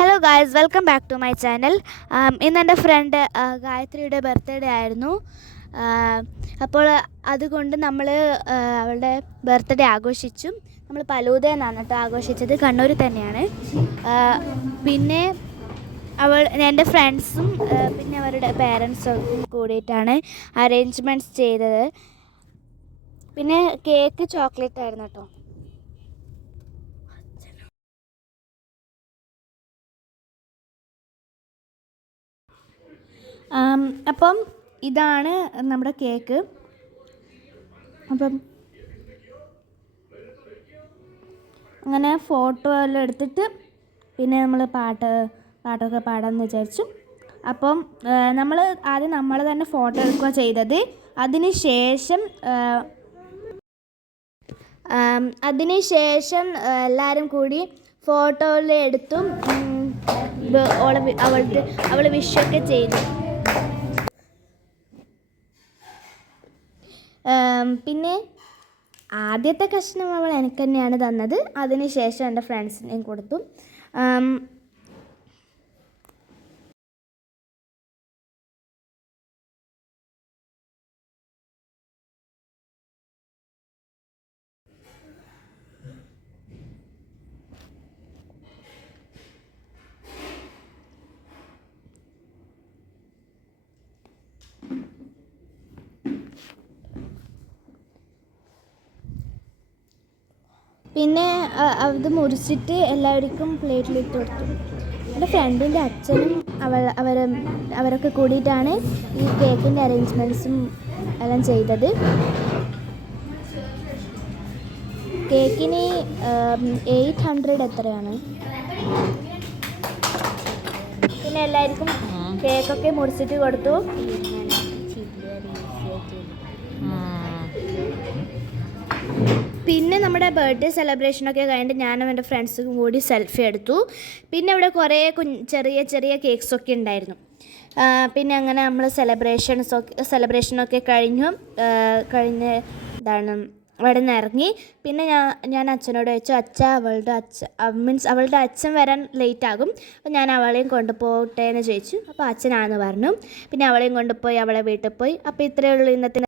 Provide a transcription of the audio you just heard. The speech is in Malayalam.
Hello guys, welcome back to my channel. ഇന്ന് എൻ്റെ ഫ്രണ്ട് ഗായത്രിയുടെ ബർത്ത്ഡേ ആയിരുന്നു. അപ്പോൾ അതുകൊണ്ട് നമ്മൾ അവളുടെ ബർത്ത്ഡേ ആഘോഷിച്ചു. നമ്മൾ ഫലൂദയിൽ നിന്നാണ് കേട്ടോ ആഘോഷിച്ചത്, കണ്ണൂരിൽ തന്നെയാണ്. പിന്നെ എൻ്റെ ഫ്രണ്ട്സും പിന്നെ അവരുടെ പേരൻസും കൂടിയിട്ടാണ് അറേഞ്ച്മെൻറ്റ്സ് ചെയ്തത്. പിന്നെ കേക്ക് ചോക്ലേറ്റ് ആയിരുന്നു കേട്ടോ. അപ്പം ഇതാണ് നമ്മുടെ കേക്ക്. അപ്പം അങ്ങനെ ഫോട്ടോ എല്ലാം എടുത്തിട്ട് പിന്നെ നമ്മൾ പാട്ടൊക്കെ പാടാമെന്ന് വിചാരിച്ചു. അപ്പം നമ്മൾ തന്നെ ഫോട്ടോ എടുക്കുക ചെയ്തത്. അതിനുശേഷം എല്ലാവരും കൂടി ഫോട്ടോ എല്ലാം എടുത്തും അവൾ വിഷൊക്കെ ചെയ്തു. പിന്നെ ആദ്യത്തെ കഷ്ണം അവൾ എനിക്ക് തന്നെയാണ് തന്നത്. അതിനുശേഷം എൻ്റെ ഫ്രണ്ട്സിനെയും കൊടുത്തു. പിന്നെ അത് മുറിച്ചിട്ട് എല്ലാവർക്കും പ്ലേറ്റിലിട്ട് കൊടുത്തു. എൻ്റെ ഫ്രണ്ടിൻ്റെ അച്ഛനും അവരൊക്കെ കൂടിയിട്ടാണ് ഈ കേക്കിൻ്റെ അറേഞ്ച്മെൻറ്റ്സും എല്ലാം ചെയ്തത്. കേക്കിന് 800 എത്രയാണ്. പിന്നെ എല്ലാവർക്കും കേക്കൊക്കെ മുറിച്ചിട്ട് കൊടുത്തു. പിന്നെ നമ്മുടെ ബർത്ത്ഡേ സെലിബ്രേഷനൊക്കെ കഴിഞ്ഞിട്ട് ഞാനും എൻ്റെ ഫ്രണ്ട്സും കൂടി സെൽഫി എടുത്തു. പിന്നെ ഇവിടെ കുറേ ചെറിയ കേക്ക്സൊക്കെ ഉണ്ടായിരുന്നു. പിന്നെ അങ്ങനെ നമ്മൾ സെലിബ്രേഷനൊക്കെ കഴിഞ്ഞ് അവിടെ നിന്ന് ഇറങ്ങി. പിന്നെ ഞാൻ അച്ഛനോട് ചോദിച്ചു, അവളുടെ അച്ഛൻ വരാൻ ലേറ്റ് ആകും, അപ്പോൾ ഞാൻ അവളെയും കൊണ്ടുപോകട്ടെ എന്ന് ചോദിച്ചു. അപ്പോൾ അച്ഛനാണെന്ന് പറഞ്ഞു. പിന്നെ അവളെയും കൊണ്ടുപോയി അവളെ വീട്ടിൽ പോയി. അപ്പോൾ ഇത്രയേ ഉള്ളൂ ഇന്നത്തെ